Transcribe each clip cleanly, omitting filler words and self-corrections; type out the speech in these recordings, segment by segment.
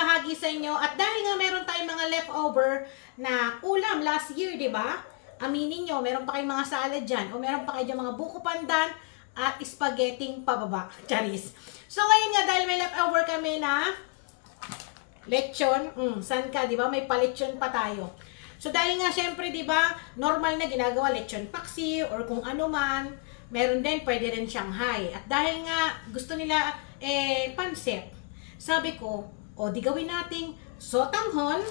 ibabahagi sa inyo. At dahil nga meron tayong mga leftover na ulam last year, di ba? Aminin nyo, meron pa kayong mga salad dyan. O meron pa kayo dyan mga buko pandan at spaghetti pababa. Charis. So ngayon nga, dahil may leftover kami na lechon. San ka, di ba? May palechon pa tayo. So dahil nga, syempre, di ba, normal na ginagawa lechon paksi or kung ano man. Meron din, pwede rin Shanghai. At dahil nga, gusto nila, pancit. Sabi ko, di gawin nating sotanghon.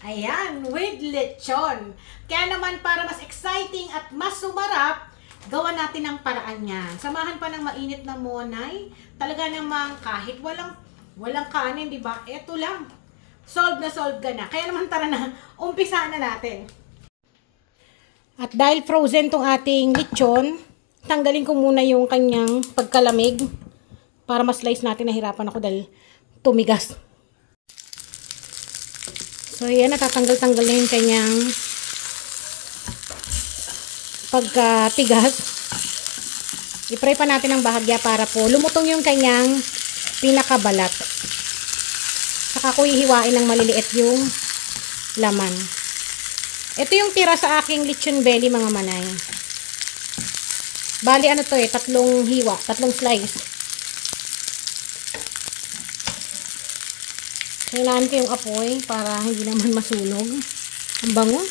Ayan, with lechon. Kaya naman, para mas exciting at mas sumarap, gawa natin ang paraan niyan. Samahan pa ng mainit na monay. Talaga namang kahit walang kanin, di ba? Eto lang. Solve ka na. Kaya naman, tara na, umpisa na natin. At dahil frozen tong ating lechon, tanggalin ko muna yung kanyang pagkalamig para mas-slice natin. Nahirapan ako dahil tumigas. So, yan, natatanggal-tanggal na yung kanyang pagkatigas. I-fry pa natin ang bahagya para po lumutong yung kanyang pinakabalat. Saka ko hihiwain ng maliliit yung laman. Ito yung tira sa aking lechon belly, mga manay. Bali, ano to tatlong hiwa, tatlong slice. Kailangan ko yung apoy para hindi naman masunog. Ang bango.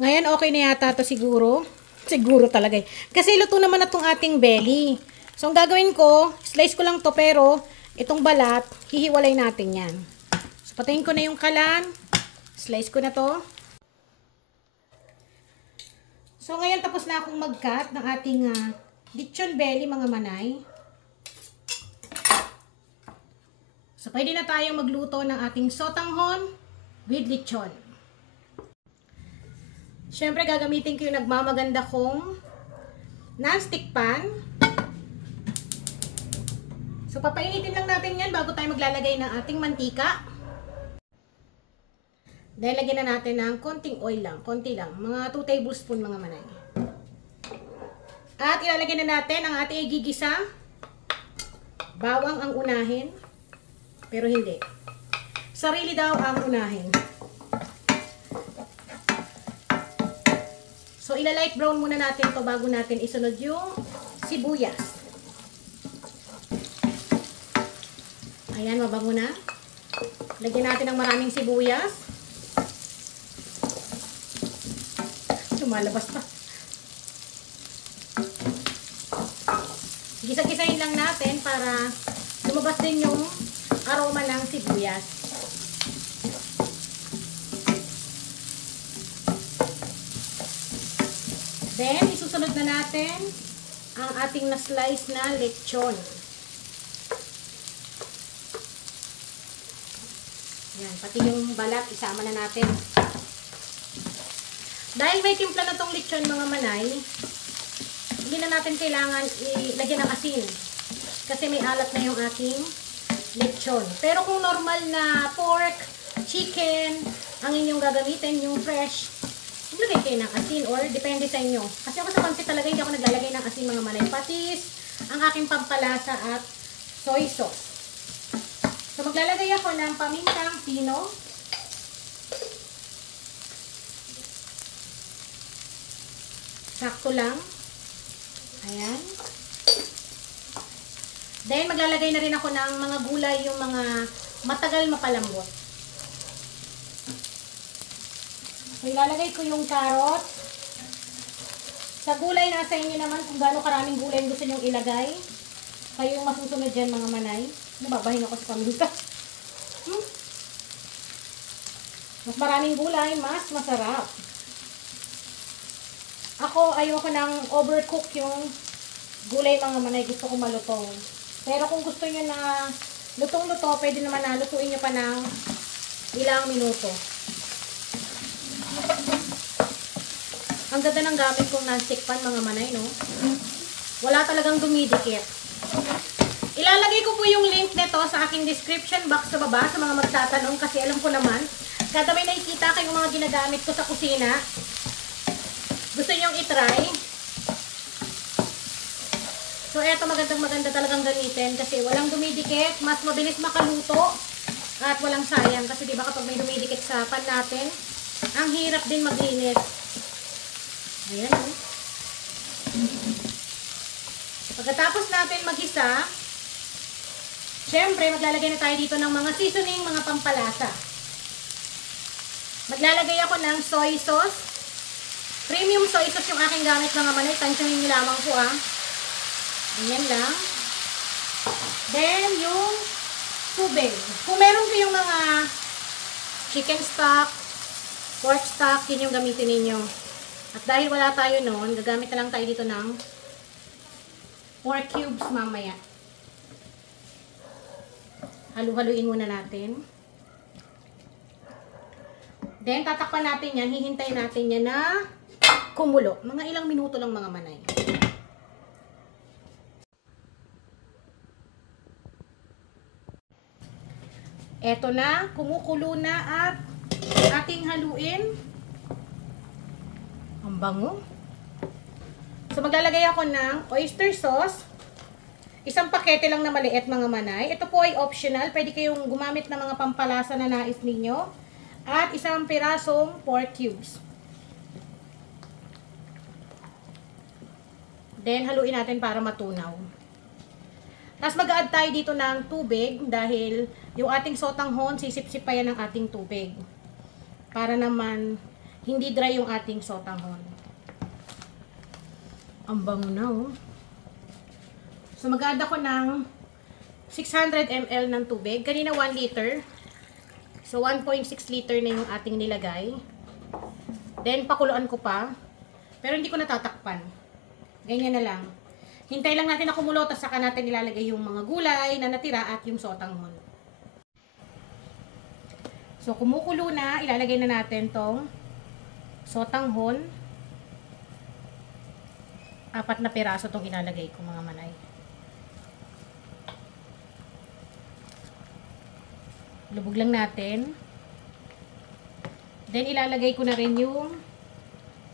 Ngayon, okay na yata to siguro. Siguro talaga Kasi luto naman na itong ating belly. So, ang gagawin ko, slice ko lang to, pero itong balat, hihiwalay natin yan. So, patayin ko na yung kalan. Slice ko na to. So, ngayon tapos na akong mag-cut ng ating lechon belly, mga manay. So, pwede na tayong magluto ng ating sotanghon with lechon. Siyempre, gagamitin ko yung nagmamaganda kong non-stick pan. So, papainitin lang natin yan bago tayo maglalagay ng ating mantika. Dahil lagyan na natin ng konting oil lang. Konti lang. Mga 2 tablespoon, mga manay. At ilalagay na natin ang ating igigisa. Bawang ang unahin. Pero hindi. Sarili daw ang unahin. So, ila-light brown muna natin to bago natin isunod yung sibuyas. Ayan, mabango na. Lagyan natin ng maraming sibuyas. Lumalabas pa. Gisa-gisahin lang natin para lumabas din yung aroma ng sibuyas. Then, isusunod na natin ang ating na-slice na lechon. Yan, pati yung balat, isama na natin. Dahil may timpla na tong lechon, mga manay, hindi na natin kailangan ilagyan ng asin. Kasi may alat na yung ating lechon. Pero kung normal na pork, chicken, ang inyong gagamitin, yung fresh, maglagay kayo ng asin or depende sa inyo. Kasi ako sa pancit talaga hindi ako naglalagay ng asin, mga manay. Patis, ang aking pampalasa at soy sauce. So maglalagay ako ng pamintang pino. Sakto lang. Ayan. Then, maglalagay na rin ako ng mga gulay, yung mga matagal mapalambot. So, ilalagay ko yung carrot. Sa gulay, nasa inyo naman kung gaano karaming gulay gusto nyong ilagay. Kayo yung masusunod dyan, mga manay. Nababahin ako sa paminta. Mas maraming gulay, mas masarap. Ako, ayoko nang overcook yung gulay, mga manay. Gusto ko malutong. Pero kung gusto nyo na lutong-luto, pwede naman na lutuin nyo pa ng ilang minuto. Ang ganda ng gamit kong non-stick pan, mga manay, no? Wala talagang dumidikit. Ilalagay ko po yung link nito sa aking description box sa baba sa mga magtatanong kasi alam ko naman, kada may nakikita kayong mga ginagamit ko sa kusina, gusto nyong itry. So, eto maganda talagang gamitin kasi walang dumidikit, mas mabilis makaluto at walang sayang. Kasi diba kapag may dumidikit sa pan natin, ang hirap din maglinis. Ayan, oh. Pagkatapos natin mag-isa, syempre maglalagay na tayo dito ng mga seasoning, mga pampalasa. Maglalagay ako ng soy sauce. Premium soy sauce yung aking gamit mga manay. Tansyahin nyo lamang po ah. Ayan lang. Then, yung tubig. Kung meron kayong mga chicken stock, pork stock, yun yung gamitin ninyo. At dahil wala tayo noon, gagamit na lang tayo dito ng pork cubes mamaya. Halu-haluin muna natin. Then, tatakpan natin yan. Hihintayin natin yan na kumulo. Mga ilang minuto lang mga manay. Eto na, kumukulo na at ating haluin. Ang bango. So maglalagay ako ng oyster sauce. Isang pakete lang na maliit mga manay. Ito po ay optional. Pwede kayong gumamit ng mga pampalasa na nais ninyo. At isang pirasong pork cubes. Then haluin natin para matunaw. Tapos mag-add tayo dito ng tubig dahil yung ating sotanghon, sisip-sip pa yan ng ating tubig. Para naman hindi dry yung ating sotanghon. Ang bango na oh. So mag-add ako ng 600 ml ng tubig. Kanina 1 liter. So 1.6 liter na yung ating nilagay. Then pakuluan ko pa. Pero hindi ko natatakpan. Ganyan na lang. Hintay lang natin na kumulo, tapos saka natin ilalagay yung mga gulay na natira at yung sotanghon. So, kumukulo na, ilalagay na natin tong sotanghon. 4 na piraso tong ilalagay ko mga manay. Lubog lang natin. Then, ilalagay ko na rin yung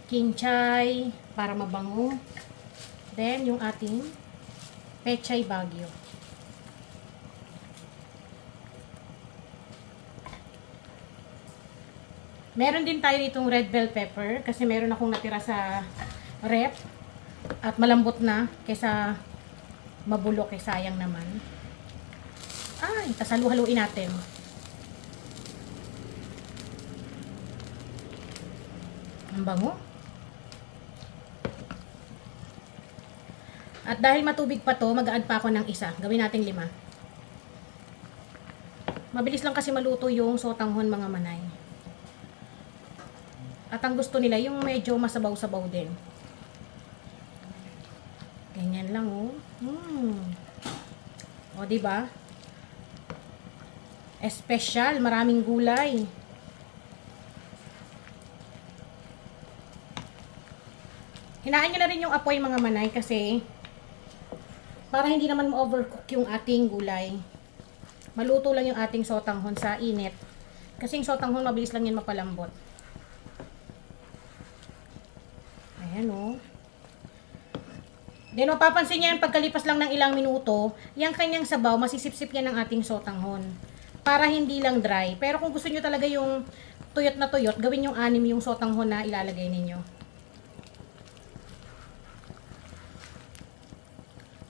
kinchay para mabango. Then, yung ating pechay bagyo. Meron din tayo ditong red bell pepper kasi meron akong natira sa rep at malambot na kaysa mabulok eh, sayang naman. Ay, tas halu-haluin natin. Ang bango. At dahil matubig pa to, mag-add pa ako ng isa. Gawin natin 5. Mabilis lang kasi maluto yung sotanghon mga manay. At ang gusto nila, yung medyo masabaw-sabaw din. Ganyan lang oh. O diba? Espesyal, maraming gulay. Hinaan nyo na rin yung apoy mga manay kasi para hindi naman ma-overcook yung ating gulay. Maluto lang yung ating sotanghon sa init. Kasi yung sotanghon mabilis lang yan mapalambot. Ayan o. Then mapapansin nyo yan pagkalipas lang ng ilang minuto, yung kanyang sabaw, masisip-sip yan ng ating sotanghon. Para hindi lang dry. Pero kung gusto nyo talaga yung tuyot na tuyot, gawin yung 6 yung sotanghon na ilalagay ninyo.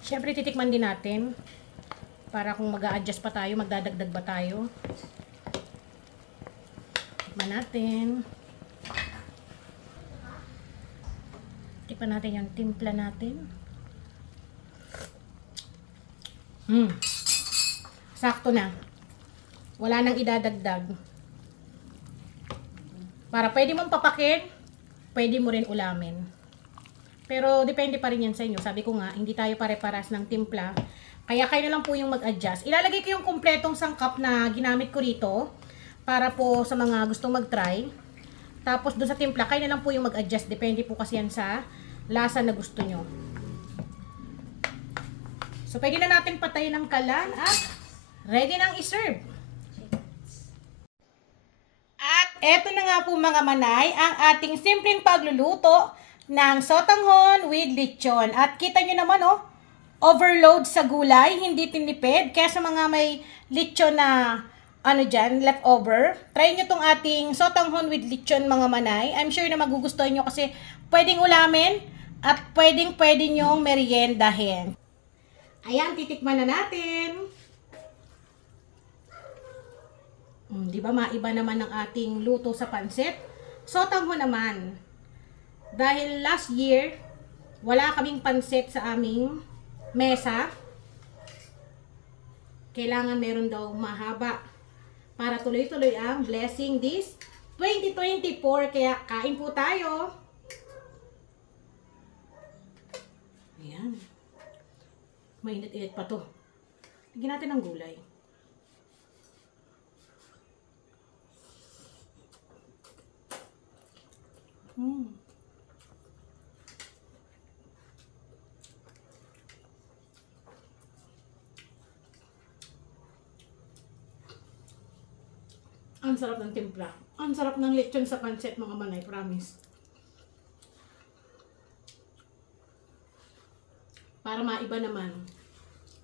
Siyempre, titikman din natin. Para kung mag-a-adjust pa tayo, magdadagdag ba tayo. Tikman natin. Tikman natin yung timpla natin. Sakto na. Wala nang idadagdag. Para pwede mong papakin, pwede mo rin ulamin. Pero depende pa rin yan sa inyo. Sabi ko nga, hindi tayo pare-paras ng timpla. Kaya kayo na lang po yung mag-adjust. Ilalagay ko yung kumpletong sangkap na ginamit ko rito. Para po sa mga gustong mag-try. Tapos doon sa timpla, kayo na lang po yung mag-adjust. Depende po kasi yan sa lasa na gusto nyo. So pwede na natin patayin ng kalan at ready nang i-serve. At eto na nga po mga manay, ang ating simpleng pagluluto ng sotanghon with lechon. At kita nyo naman oh, overload sa gulay, hindi tinipid. Kaya sa mga may lechon na ano dyan, leftover, try nyo tong ating sotanghon with lechon mga manay. I'm sure na magugustuhan nyo kasi pwedeng ulamin at pwedeng nyong meriendahin. Ayan, titikman na natin. Di ba maiba naman ang ating luto sa pansit? Sotanghon naman. Dahil last year, wala kaming pansit sa aming mesa. Kailangan meron daw mahaba para tuloy-tuloy ang blessing this 2024. Kaya kain po tayo. Ayan. Mainit-init pa to. Lagyan natin ng gulay. Ang sarap ng timpla. Ang sarap ng lechon sa pancit mga manay, promise. Para maiba naman.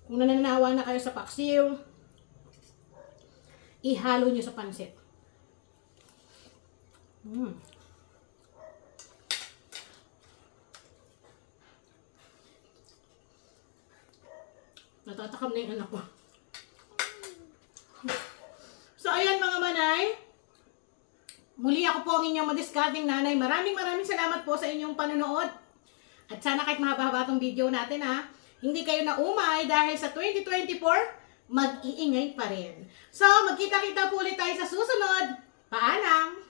Kung nananawa na kayo sa paksiw, ihalo nyo sa pancit. Natatakam na yung anak ko. So, ayan mga manay. Muli ako po ang inyong madiscarding nanay. Maraming salamat po sa inyong panonood. At sana kahit mahaba-haba itong video natin ha, hindi kayo naumay dahil sa 2024, mag-iingay pa rin. So, magkita-kita po ulit tayo sa susunod. Paalam!